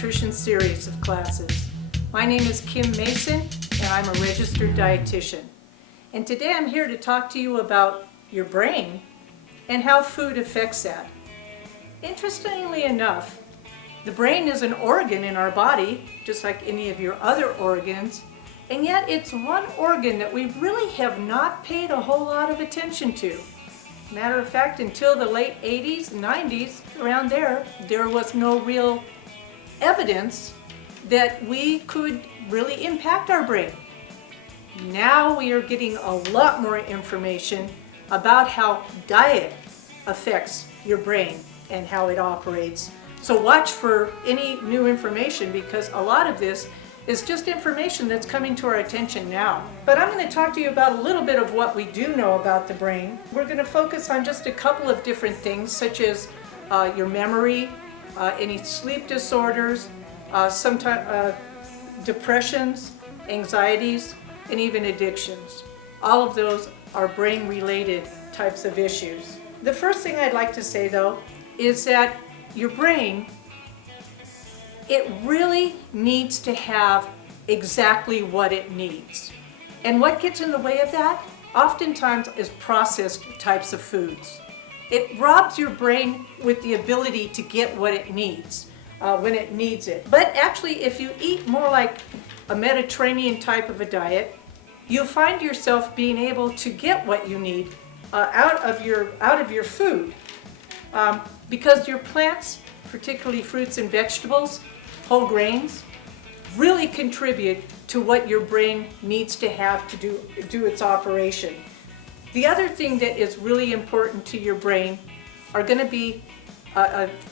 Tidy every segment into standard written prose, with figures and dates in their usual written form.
nutrition series of classes. My name is Kim Mason and I'm a registered dietitian. And today I'm here to talk to you about your brain and how food affects that. Interestingly enough, the brain is an organ in our body, just like any of your other organs, and yet it's one organ that we really have not paid a whole lot of attention to. Matter of fact, until the late 80s, 90s, around there was no real evidence that we could really impact our brain. Now we are getting a lot more information about how diet affects your brain and how it operates. So watch for any new information, because a lot of this is just information that's coming to our attention now. But I'm going to talk to you about a little bit of what we do know about the brain. We're going to focus on just a couple of different things, such as your memory, any sleep disorders, sometimes depressions, anxieties, and even addictions. All of those are brain-related types of issues. The first thing I'd like to say, though, is that your brain, it really needs to have exactly what it needs. And what gets in the way of that? Oftentimes is processed types of foods. It robs your brain with the ability to get what it needs when it needs it. But actually, if you eat more like a Mediterranean type of a diet, you'll find yourself being able to get what you need out of your food. Because your plants, particularly fruits and vegetables, whole grains, really contribute to what your brain needs to have to do its operation. The other thing that is really important to your brain are going to be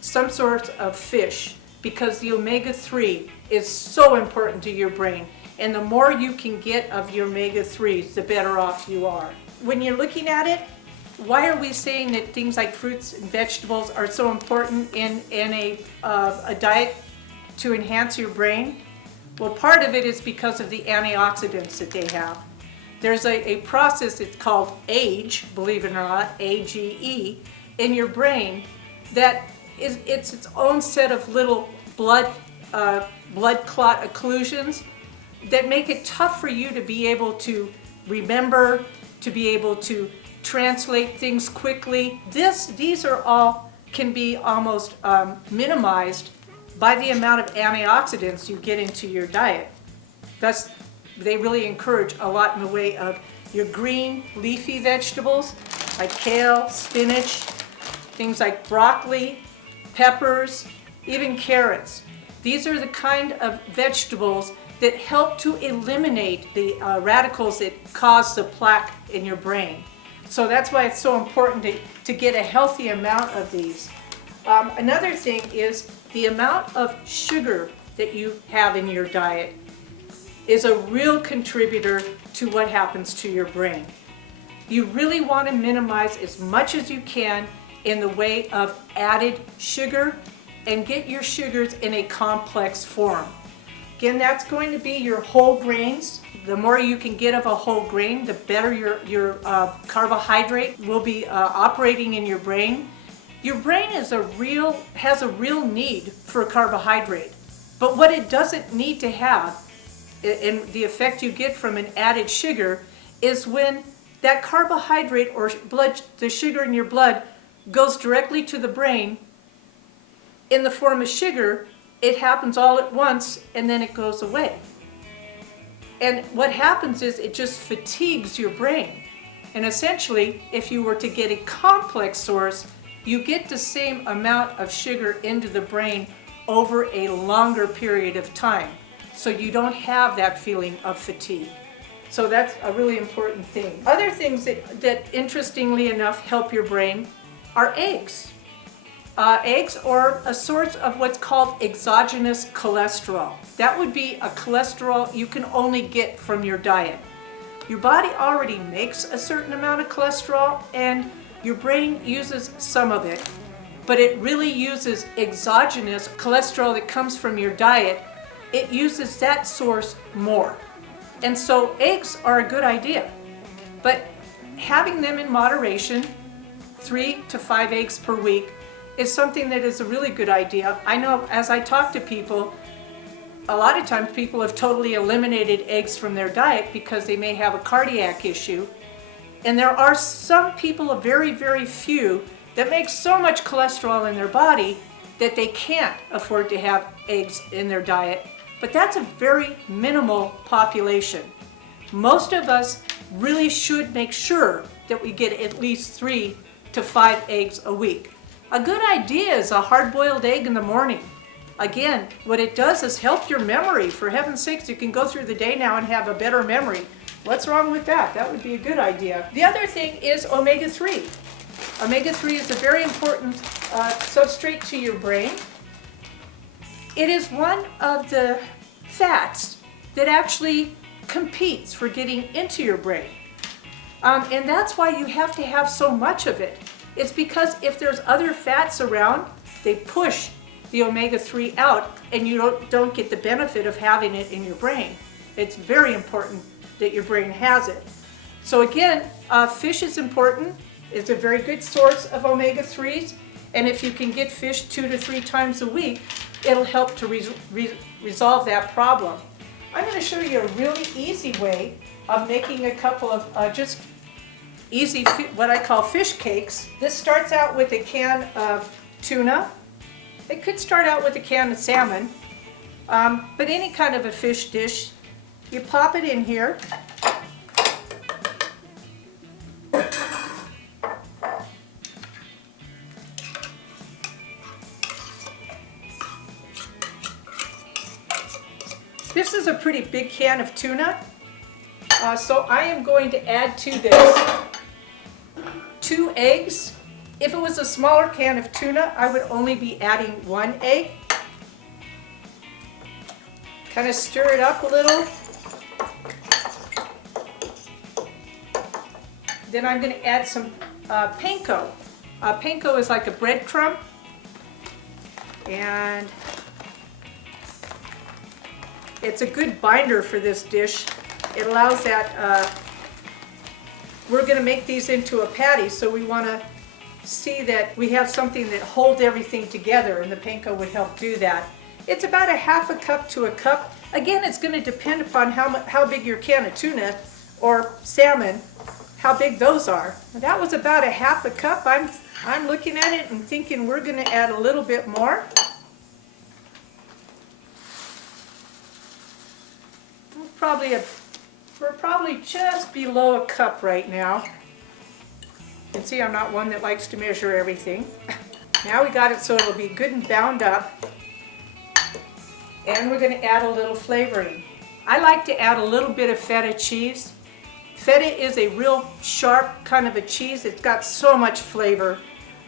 some sort of fish, because the omega-3 is so important to your brain. And the more you can get of your omega-3s, the better off you are. When you're looking at it, why are we saying that things like fruits and vegetables are so important in a diet to enhance your brain? Well, part of it is because of the antioxidants that they have. There's a process that's called AGE, believe it or not, AGE, in your brain that it's its own set of little blood clot occlusions that make it tough for you to be able to remember, to be able to translate things quickly. These are all can be almost minimized by the amount of antioxidants you get into your diet. Thus, they really encourage a lot in the way of your green leafy vegetables like kale, spinach, things like broccoli, peppers, even carrots. These are the kind of vegetables that help to eliminate the radicals that cause the plaque in your brain. So that's why it's so important to get a healthy amount of these. Another thing is the amount of sugar that you have in your diet is a real contributor to what happens to your brain. You really want to minimize as much as you can in the way of added sugar, and get your sugars in a complex form. Again, that's going to be your whole grains. The more you can get of a whole grain, the better your carbohydrate will be operating in your brain. Your brain has a real need for carbohydrate, but what it doesn't need to have, and the effect you get from an added sugar, is when that carbohydrate or the sugar in your blood goes directly to the brain in the form of sugar. It happens all at once and then it goes away. And what happens is it just fatigues your brain. And essentially, if you were to get a complex source, you get the same amount of sugar into the brain over a longer period of time. So you don't have that feeling of fatigue. So that's a really important thing. Other things that interestingly enough help your brain are eggs. Eggs are a source of what's called exogenous cholesterol. That would be a cholesterol you can only get from your diet. Your body already makes a certain amount of cholesterol and your brain uses some of it, but it really uses exogenous cholesterol that comes from your diet. It uses that source more. And so eggs are a good idea, but having them in moderation, 3 to 5 eggs per week, is something that is a really good idea. I know as I talk to people, a lot of times people have totally eliminated eggs from their diet because they may have a cardiac issue. And there are some people, a very, very few, that make so much cholesterol in their body that they can't afford to have eggs in their diet. But that's a very minimal population. Most of us really should make sure that we get at least 3 to 5 eggs a week. A good idea is a hard-boiled egg in the morning. Again, what it does is help your memory. For heaven's sakes, you can go through the day now and have a better memory. What's wrong with that? That would be a good idea. The other thing is omega-3. Omega-3 is a very important substrate to your brain. It is one of the fats that actually competes for getting into your brain. And that's why you have to have so much of it. It's because if there's other fats around, they push the omega-3 out and you don't get the benefit of having it in your brain. It's very important that your brain has it. So again, fish is important. It's a very good source of omega-3s, and if you can get fish 2 to 3 times a week, it'll help to resolve that problem. I'm going to show you a really easy way of making a couple of just easy, what I call fish cakes. This starts out with a can of tuna. It could start out with a can of salmon, but any kind of a fish dish. You pop it in here. This is a pretty big can of tuna, so I am going to add to this 2 eggs. If it was a smaller can of tuna, I would only be adding 1 egg. Kind of stir it up a little. Then I'm going to add some panko. Panko is like a breadcrumb, and it's a good binder for this dish. It allows that, we're going to make these into a patty, so we want to see that we have something that holds everything together, and the panko would help do that. It's about a 1/2 cup to a cup. Again, it's going to depend upon how big your can of tuna or salmon, how big those are. That was about a 1/2 cup. I'm looking at it and thinking we're going to add a little bit more. We're probably just below a cup right now. You can see I'm not one that likes to measure everything. Now we got it so it'll be good and bound up. And we're going to add a little flavoring. I like to add a little bit of feta cheese. Feta is a real sharp kind of a cheese. It's got so much flavor.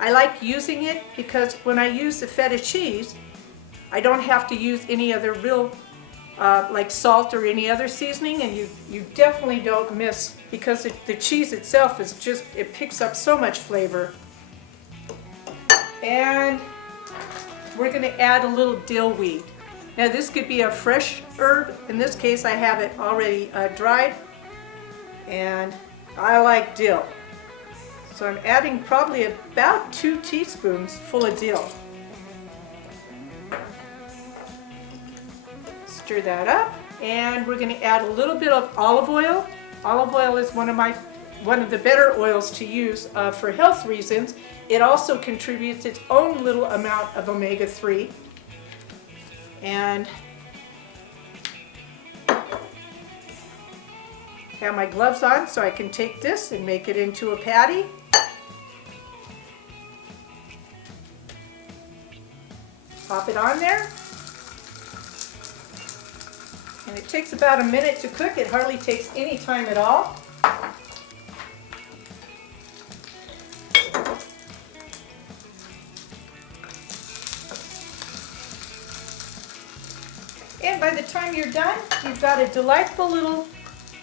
I like using it because when I use the feta cheese, I don't have to use any other real like salt or any other seasoning, and you definitely don't miss, because the cheese itself is just, it picks up so much flavor. And we're going to add a little dill weed. Now this could be a fresh herb. In this case I have it already dried, and I like dill. So I'm adding probably about 2 teaspoons full of dill. Stir that up, and we're going to add a little bit of olive oil. Olive oil is one of the better oils to use for health reasons. It also contributes its own little amount of omega-3. And have my gloves on so I can take this and make it into a patty. Pop it on there. And it takes about a minute to cook. It hardly takes any time at all. And by the time you're done, you've got a delightful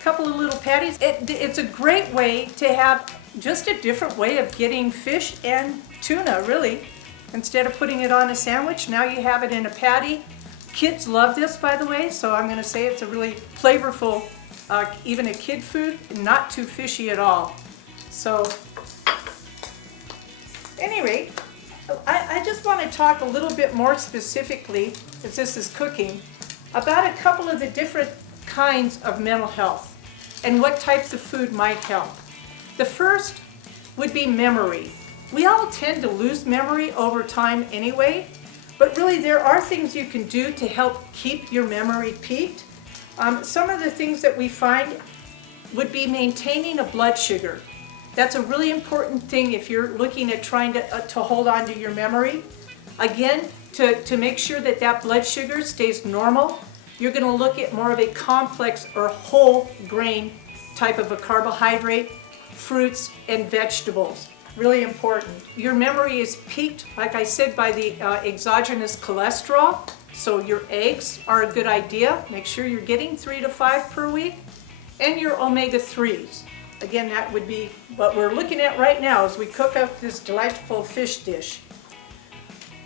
couple of little patties. It's a great way to have just a different way of getting fish and tuna, really. Instead of putting it on a sandwich, now you have it in a patty. Kids love this, by the way, so I'm going to say it's a really flavorful, even a kid food, not too fishy at all. So, at any rate, I just want to talk a little bit more specifically, as this is cooking, about a couple of the different kinds of mental health and what types of food might help. The first would be memory. We all tend to lose memory over time anyway, but really there are things you can do to help keep your memory peaked. Some of the things that we find would be maintaining a blood sugar. That's a really important thing if you're looking at trying to hold on to your memory. Again, to make sure that that blood sugar stays normal, you're going to look at more of a complex or whole grain type of a carbohydrate, fruits and vegetables. Really important. Your memory is peaked, like I said, by the exogenous cholesterol. So your eggs are a good idea. Make sure you're getting 3 to 5 per week. And your omega-3s. Again, that would be what we're looking at right now as we cook up this delightful fish dish.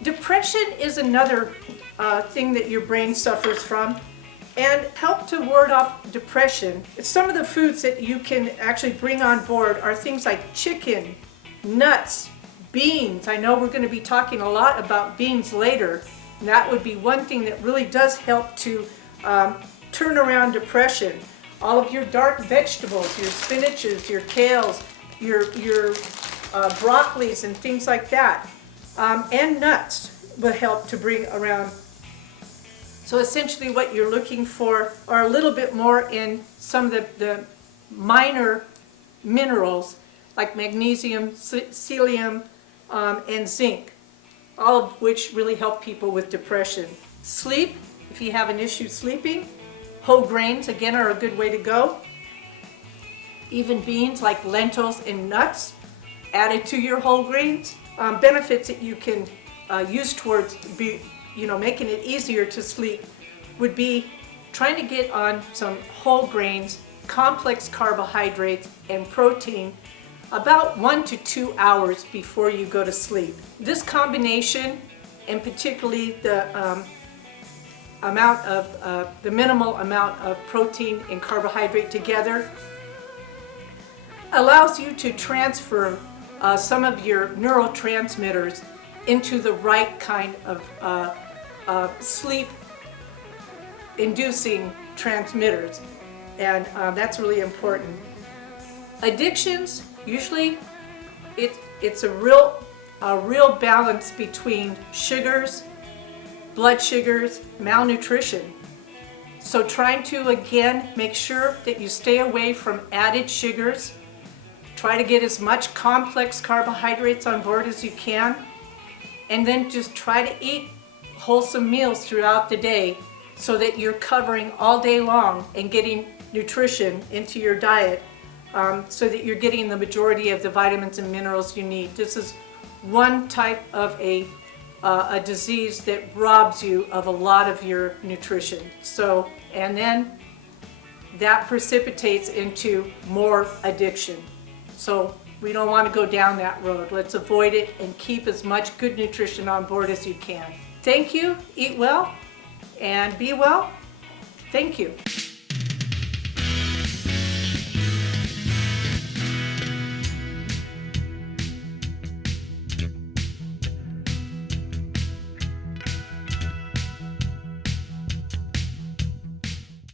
Depression is another thing that your brain suffers from. And help to ward off depression, some of the foods that you can actually bring on board are things like chicken, nuts, beans. I know we're going to be talking a lot about beans later. And that would be one thing that really does help to turn around depression. All of your dark vegetables, your spinaches, your kales, your broccolis and things like that, and nuts will help to bring around. So essentially what you're looking for are a little bit more in some of the minor minerals like magnesium, selenium, and zinc, all of which really help people with depression. Sleep, if you have an issue sleeping, whole grains again are a good way to go. Even beans like lentils and nuts added to your whole grains. Benefits that you can use towards making it easier to sleep would be trying to get on some whole grains, complex carbohydrates, and protein about 1 to 2 hours before you go to sleep. This combination, and particularly the minimal amount of protein and carbohydrate together, allows you to transfer some of your neurotransmitters into the right kind of sleep-inducing transmitters, and that's really important. Addictions, usually it's a real balance between sugars, blood sugars, malnutrition. So trying to, again, make sure that you stay away from added sugars. Try to get as much complex carbohydrates on board as you can. And then just try to eat wholesome meals throughout the day so that you're covering all day long and getting nutrition into your diet so that you're getting the majority of the vitamins and minerals you need. This is one type of a disease that robs you of a lot of your nutrition. So, and then that precipitates into more addiction. So we don't want to go down that road. Let's avoid it and keep as much good nutrition on board as you can. Thank you. Eat well and be well. Thank you.